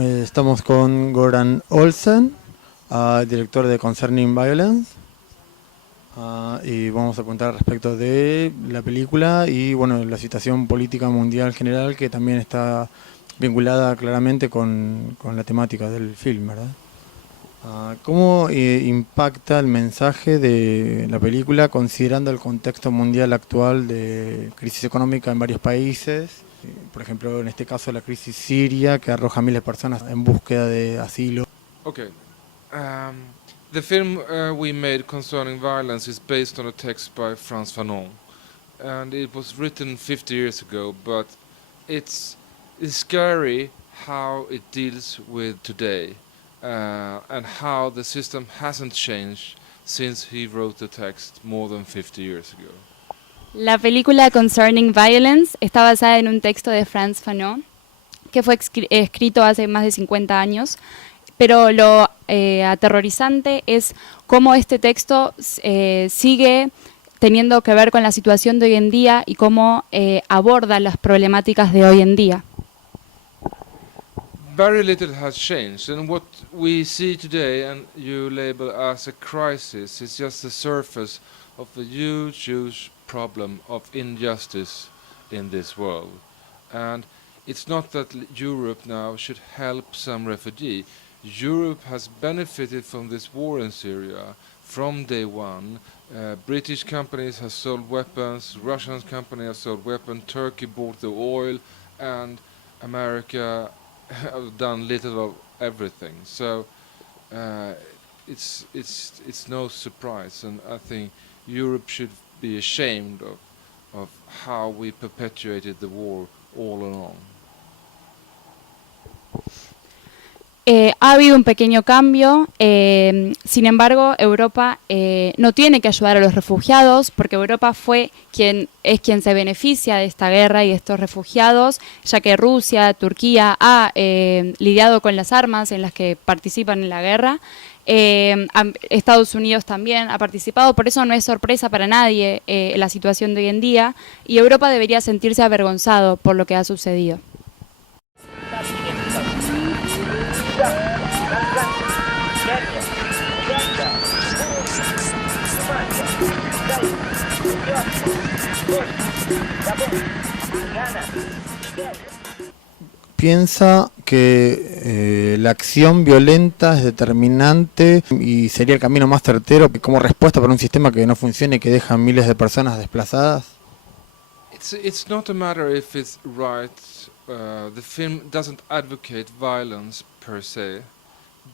Estamos con Goran Olssön, director de Concerning Violence, y vamos a contar respecto de la película y bueno, la situación política mundial general que también está vinculada claramente con la temática del film, ¿verdad? ¿Cómo impacta el mensaje de la película considerando el contexto mundial actual de crisis económica en varios países? Por ejemplo, en este caso la crisis siria que arroja a miles de personas en búsqueda de asilo. Okay. Um, the film we made concerning violence is based on a text by Frantz Fanon, and it was written 50 years ago, but it's scary how it deals with today, and how the system hasn't changed since he wrote the text more than 50 years ago. La película Concerning Violence está basada en un texto de Frantz Fanon que fue escrito hace más de 50 años, pero lo aterrorizante es cómo este texto sigue teniendo que ver con la situación de hoy en día y cómo aborda las problemáticas de hoy en día. Very little has changed, and what we see today and you label as a crisis is just the surface of the huge problem of injustice in this world. And it's not that Europe now should help some refugee. Europe has benefited from this war in Syria from day one. British companies have sold weapons, Russian companies have sold weapons, Turkey bought the oil, and America have done little of everything. So it's no surprise, and I think Europe should be ashamed of how we perpetuated the war all along. Ha habido un pequeño cambio, sin embargo Europa no tiene que ayudar a los refugiados porque Europa quien se beneficia de esta guerra y de estos refugiados, ya que Rusia, Turquía ha lidiado con las armas en las que participan en la guerra. Estados Unidos también ha participado, por eso no es sorpresa para nadie la situación de hoy en día, y Europa debería sentirse avergonzado por lo que ha sucedido. Piensa que la acción violenta es determinante y sería el camino más certero como respuesta para un sistema que no funcione y que deja miles de personas desplazadas. It's not a matter if it's right. The film doesn't advocate violence per se,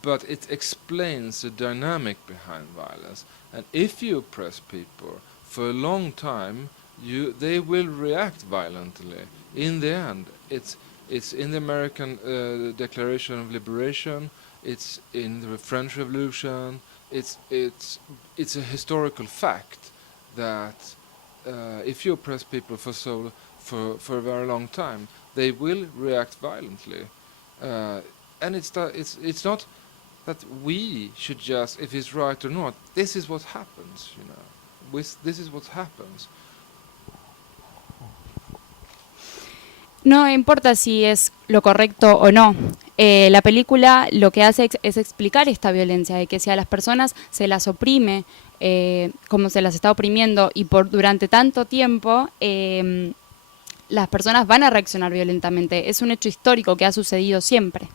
but it explains the dynamic behind violence. And if you oppress people for a long time, they will react violently. In the end, it's in the American Declaration of Liberation. It's in the French Revolution. It's a historical fact that if you oppress people for a very long time, they will react violently. And it's not that we should just, if it's right or not, this is what happens, you know. This is what happens. No importa si es lo correcto o no. La película lo que hace es explicar esta violencia, de que si a las personas se las oprime, como se las está oprimiendo, y durante tanto tiempo, las personas van a reaccionar violentamente. Es un hecho histórico que ha sucedido siempre.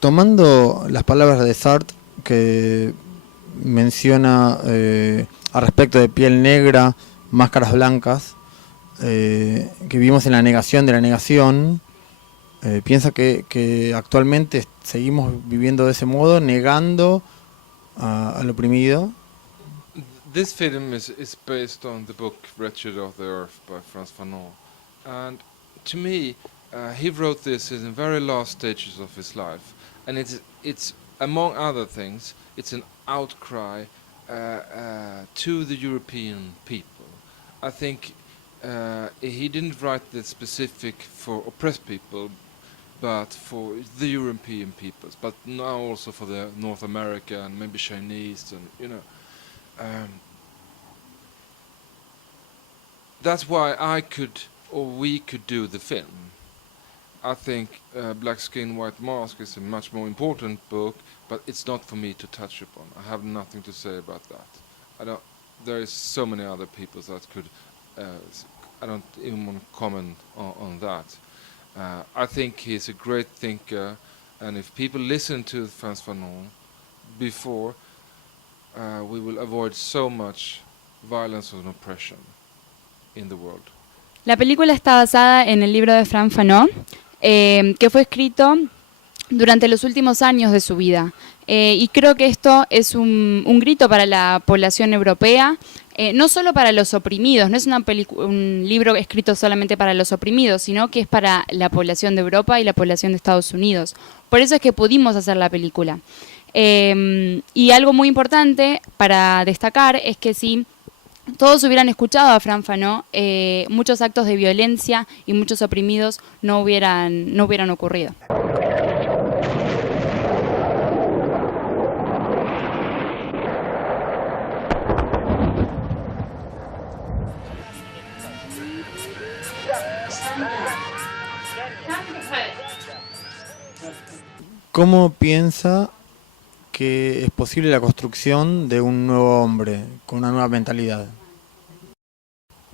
Tomando las palabras de Sartre, que menciona al respecto de piel negra, máscaras blancas, que vivimos en la negación de la negación, piensa que actualmente seguimos viviendo de ese modo, negando al oprimido. This film is based on the book Wretched of the Earth by Frantz Fanon. And to me, he wrote this in the very last stages of his life. And it's among other things, it's an outcry to the European people. I think he didn't write this specific for oppressed people, but for the European peoples, but now also for the North America and maybe Chinese, and that's why we could do the film. I think Black Skin, White Mask is a much more important book, but it's not for me to touch upon. I have nothing to say about that. There is so many other people that could. I don't even want to comment on that. I think he's a great thinker, and if people listen to Frantz Fanon before, we will avoid so much violence and oppression in the world. La película está basada en el libro de Frantz Fanon, que fue escrito durante los últimos años de su vida. Y creo que esto es un grito para la población europea, no solo para los oprimidos, no es un libro escrito solamente para los oprimidos, sino que es para la población de Europa y la población de Estados Unidos. Por eso es que pudimos hacer la película. Y algo muy importante para destacar es que si todos hubieran escuchado a Frantz Fanon, muchos actos de violencia y muchos oprimidos no hubieran ocurrido. ¿Cómo piensa que es posible la construcción de un nuevo hombre con una nueva mentalidad?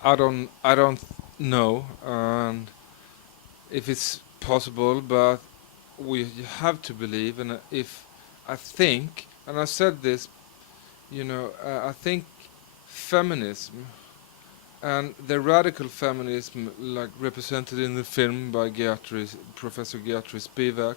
I don't know if it's possible, but we have to believe. And if I think, and I said this, I think feminism and the radical feminism, like represented in the film by Professor Beatrice Spivak,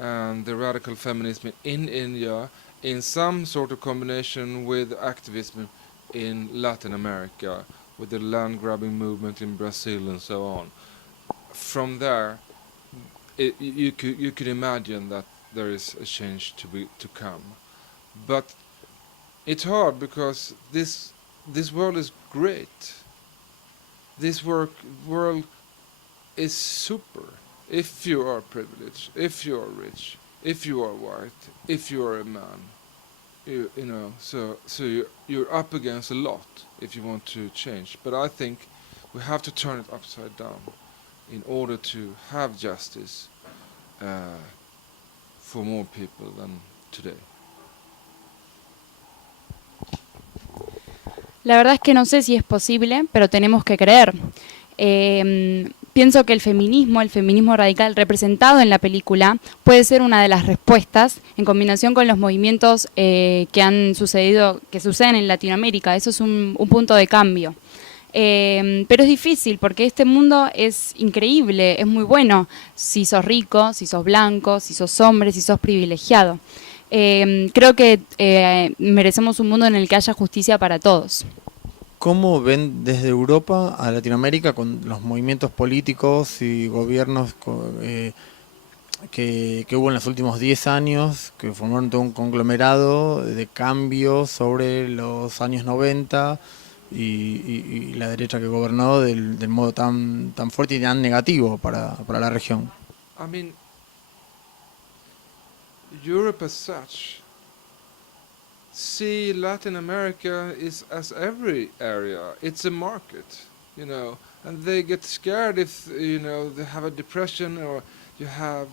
and the radical feminism in India, in some sort of combination with activism in Latin America, with the land-grabbing movement in Brazil and so on. From there, you could imagine that there is a change to come. But it's hard because this world is great. This world is super. If you are privileged, if you are rich, if you are white, if you are a man, so you're up against a lot if you want to change. But I think we have to turn it upside down in order to have justice for more people than today. La verdad es que no sé si es posible, pero tenemos que creer. Pienso que el feminismo radical representado en la película puede ser una de las respuestas en combinación con los movimientos que suceden en Latinoamérica. Eso es un punto de cambio. Pero es difícil porque este mundo es increíble, es muy bueno si sos rico, si sos blanco, si sos hombre, si sos privilegiado. Creo que merecemos un mundo en el que haya justicia para todos. ¿Cómo ven desde Europa a Latinoamérica con los movimientos políticos y gobiernos que hubo en los últimos 10 años, que formaron todo un conglomerado de cambios sobre los años 90 y la derecha que gobernó del modo tan fuerte y tan negativo para la región? I mean, Europe as such, see Latin America is as every area. It's a market, and they get scared if, they have a depression or you have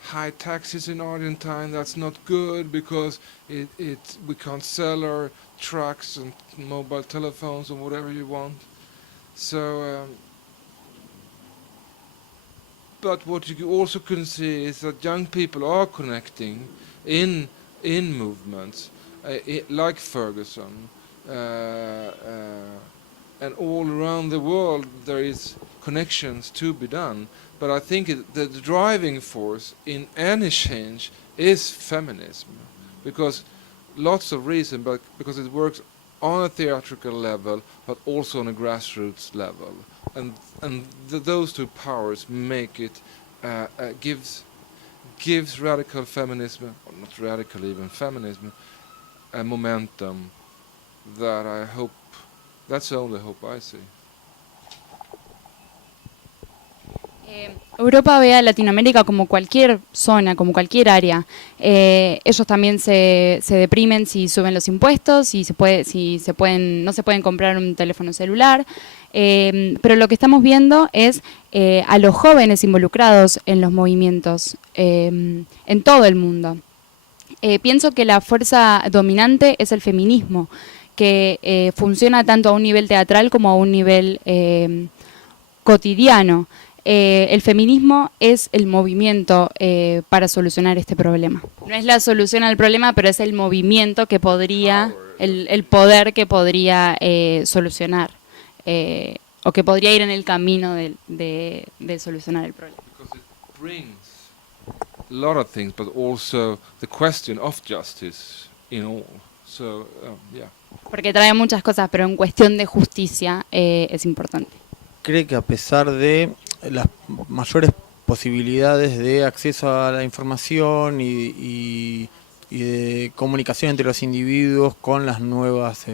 high taxes in Argentina. That's not good because we can't sell our trucks and mobile telephones or whatever you want. So, but what you also can see is that young people are connecting in movements. Like Ferguson, and all around the world there is connections to be done. But I think the driving force in any change is feminism, because lots of reasons, but because it works on a theatrical level, but also on a grassroots level, and those two powers make it gives radical feminism, or not radical even feminism, a momentum that I hope, that's the only hope I see. Europa ve a Latinoamérica como cualquier zona, como cualquier área. Ellos también se deprimen si suben los impuestos, si no se pueden comprar un teléfono celular. Pero lo que estamos viendo es a los jóvenes involucrados en los movimientos en todo el mundo. Pienso que la fuerza dominante es el feminismo, que funciona tanto a un nivel teatral como a un nivel cotidiano. El feminismo es el movimiento para solucionar este problema. No es la solución al problema, pero es el movimiento que podría, el poder que podría solucionar, o que podría ir en el camino de solucionar el problema. Because it brings a lot of things, but also the question of justice in all. So, yeah. Porque trae muchas cosas, pero en cuestión de justicia es importante. ¿Cree que a pesar de las mayores posibilidades de acceso a la información y de comunicación entre los individuos con los nuevos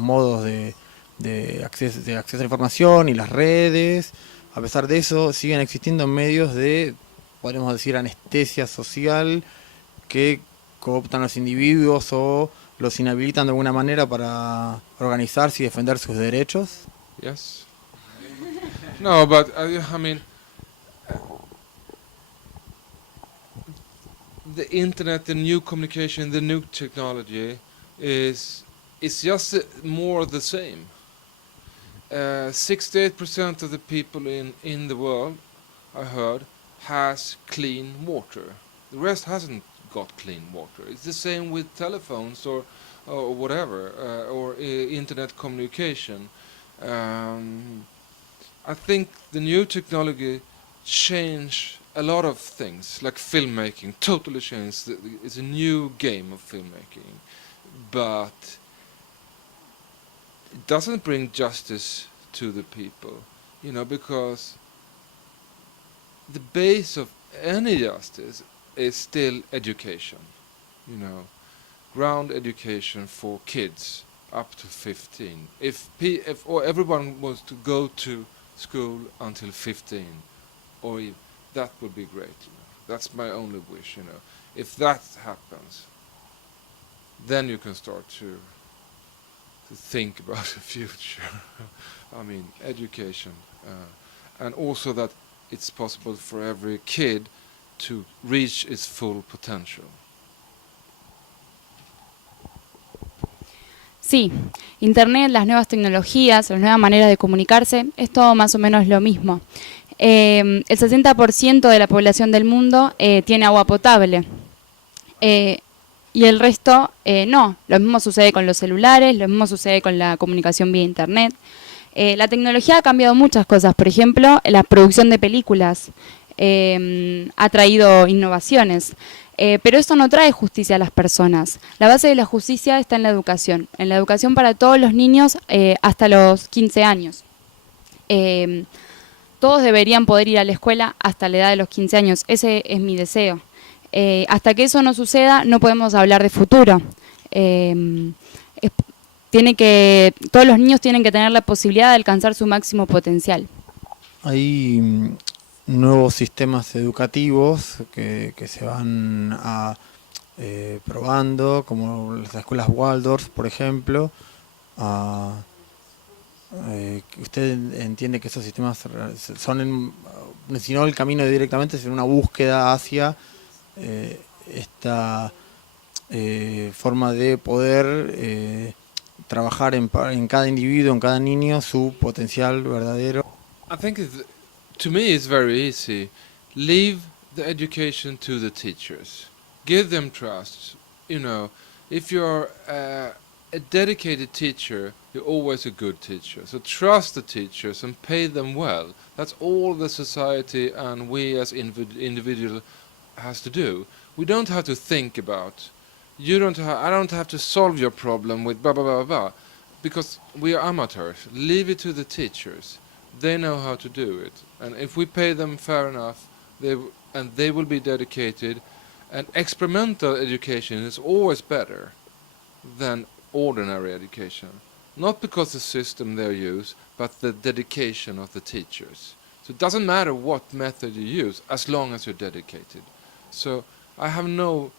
modos de acceso a la información y las redes, a pesar de eso siguen existiendo medios de, podemos decir, anestesia social que cooptan a los individuos o los inhabilitan de alguna manera para organizarse y defender sus derechos? Yes. No, but I mean, the internet, the new communication, the new technology is just more the same. 68% of the people in the world, I heard, has clean water. The rest hasn't got clean water. It's the same with telephones or whatever, or internet communication. I think the new technology changed a lot of things, like filmmaking, totally changed. It's a new game of filmmaking, but it doesn't bring justice to the people, because the base of any justice is still education, ground education for kids up to 15. If everyone was to go to school until 15, that would be great. That's my only wish. If that happens, then you can start to think about the future. I mean, education, and also that it's possible for every kid to reach its full potential. Sí, Internet, las nuevas tecnologías, las nuevas maneras de comunicarse, es todo más o menos lo mismo. El 60% de la población del mundo tiene agua potable y el resto no. Lo mismo sucede con los celulares, lo mismo sucede con la comunicación vía Internet. La tecnología ha cambiado muchas cosas. Por ejemplo, la producción de películas ha traído innovaciones. Pero esto no trae justicia a las personas. La base de la justicia está en la educación para todos los niños hasta los 15 años. Todos deberían poder ir a la escuela hasta la edad de los 15 años, ese es mi deseo. Hasta que eso no suceda, no podemos hablar de futuro. Todos los niños tienen que tener la posibilidad de alcanzar su máximo potencial. Hay nuevos sistemas educativos que se van probando, como las escuelas Waldorf, por ejemplo. ¿Usted entiende que esos sistemas son, si no el camino directamente, es una búsqueda hacia esta forma de poder trabajar en cada individuo, en cada niño, su potencial verdadero? I think to me it's very easy. Leave the education to the teachers. Give them trust. If you're a dedicated teacher, you're always a good teacher. So trust the teachers and pay them well. That's all the society and we as individual has to do. We don't have to think about. I don't have to solve your problem with blah blah blah blah, because we are amateurs. Leave it to the teachers. They know how to do it, and if we pay them fair enough, they will be dedicated. And experimental education is always better than ordinary education. Not because the system they use, but the dedication of the teachers. So it doesn't matter what method you use, as long as you're dedicated. So I have no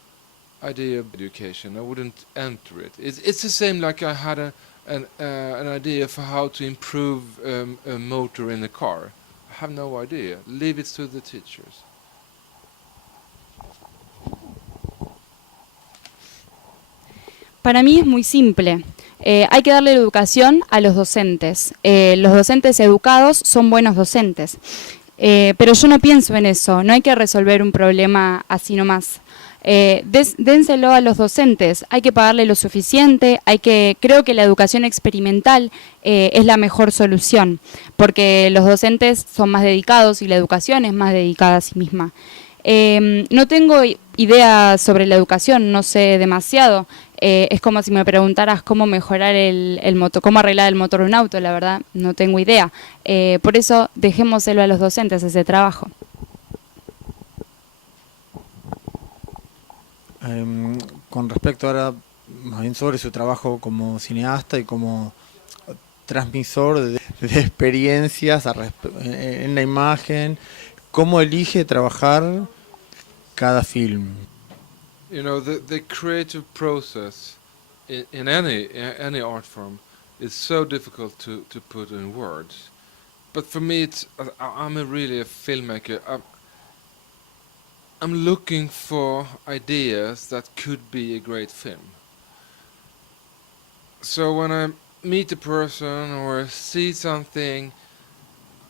idea of education. I wouldn't enter it. It's the same like I had an idea for how to improve a motor in a car. I have no idea. Leave it to the teachers. Para mí es muy simple. Hay que darle educación a los docentes. Los docentes educados son buenos docentes. Pero yo no pienso en eso. No hay que resolver un problema así nomás. Dénselo a los docentes. Hay que pagarle lo suficiente. Creo que la educación experimental es la mejor solución. Porque los docentes son más dedicados y la educación es más dedicada a sí misma. No tengo idea sobre la educación, no sé demasiado. Es como si me preguntaras cómo mejorar el motor, cómo arreglar el motor de un auto, la verdad, no tengo idea. Por eso, dejémoselo a los docentes ese trabajo. Con respecto ahora, más bien sobre su trabajo como cineasta y como transmisor de experiencias en la imagen, ¿cómo elige trabajar cada film? You know, the creative process in any art form is so difficult to put in words. But for me, I'm really a filmmaker. I'm looking for ideas that could be a great film. So when I meet a person or see something,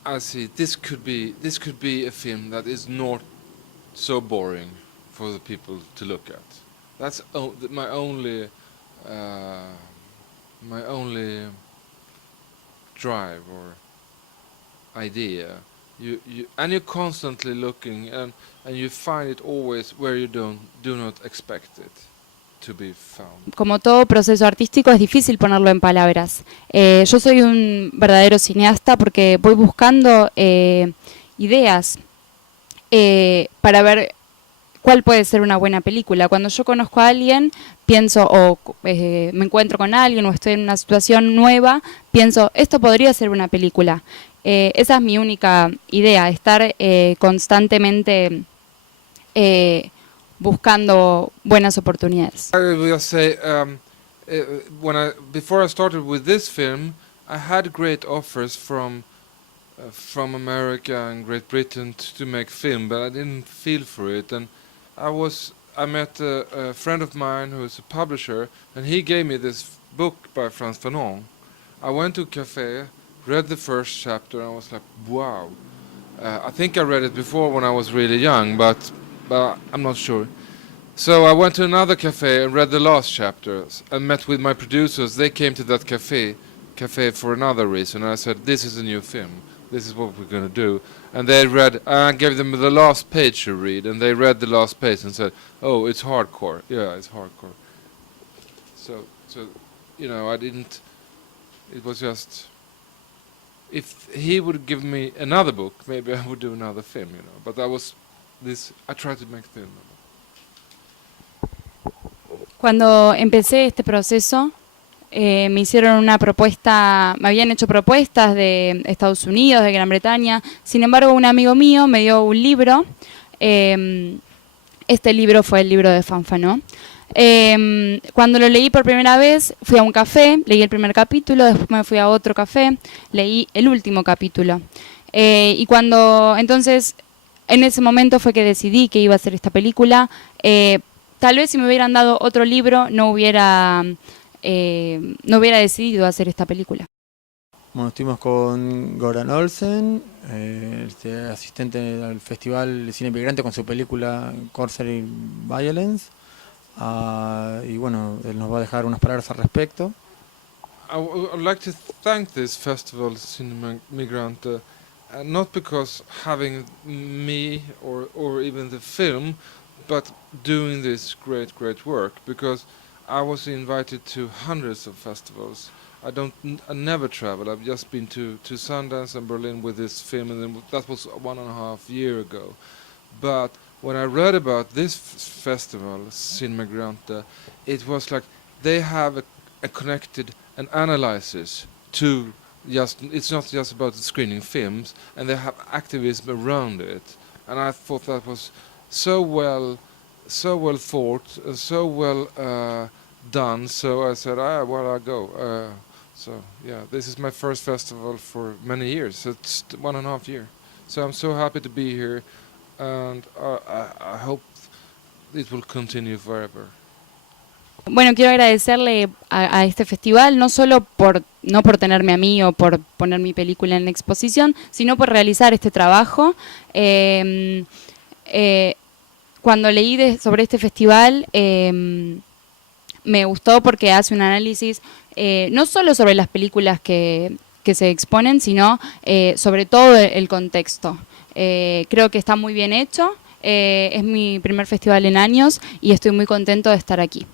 I see this could be a film that is not so boring for the people to look at. That's my only drive or idea. You're constantly looking, and you find it always where you do not expect it to be found. Como todo proceso artístico es difícil ponerlo en palabras. Yo soy un verdadero cineasta porque voy buscando ideas para ver cuál puede ser una buena película. Cuando yo conozco a alguien, pienso, o me encuentro con alguien, o estoy en una situación nueva, pienso, esto podría ser una película. Esa es mi única idea, estar constantemente buscando buenas oportunidades. I will say, before I started with this film, I had great offers from America and Great Britain to make film, but I didn't feel for it. And I met a friend of mine who is a publisher, and he gave me this book by Frans Fanon. I went to a cafe, read the first chapter, and I was like, wow. I think I read it before when I was really young, but I'm not sure. So I went to another cafe and read the last chapters and met with my producers. They came to that cafe for another reason. And I said, this is a new film. This is what we're going to do. And they read, I gave them the last page to read, and they read the last page and said, oh, it's hardcore. Yeah, it's hardcore. So you know, it was just, if he would give me another book, maybe I would do another film, you know. But I tried to make film. Cuando empecé este proceso, me hicieron una propuesta, me habían hecho propuestas de Estados Unidos, de Gran Bretaña. Sin embargo, un amigo mío me dio un libro. Este libro fue el libro de Fanfano. Cuando lo leí por primera vez, fui a un café, leí el primer capítulo, después me fui a otro café, leí el último capítulo. Y entonces, en ese momento fue que decidí que iba a hacer esta película. Tal vez si me hubieran dado otro libro no hubiera decidido hacer esta película. Bueno, estuvimos con Goran Olssön, asistente al Festival de Cine Migrante con su película Counseling Violence. Y bueno, él nos va a dejar unas palabras al respecto. I would like to thank this festival, Cine Migrante, not because having me or even the film, but doing this great work, because I was invited to hundreds of festivals. I never travel. I've just been to Sundance and Berlin with this film, and then that was 1.5 years ago. But when I read about this festival, Cine Migrante, it was like they have connected and analysis to it's not just about screening films, and they have activism around it. And I thought that was so well thought, so well done. So I said, well, I go. So yeah, this is my first festival for many years. It's 1.5 years. So I'm so happy to be here, and I hope it will continue forever. Bueno, quiero agradecerle a este festival, no solo no por tenerme a mí o por poner mi película en la exposición, sino por realizar este trabajo. Cuando leí sobre este festival, me gustó porque hace un análisis no solo sobre las películas que se exponen, sino sobre todo el contexto. Creo que está muy bien hecho, es mi primer festival en años y estoy muy contento de estar aquí.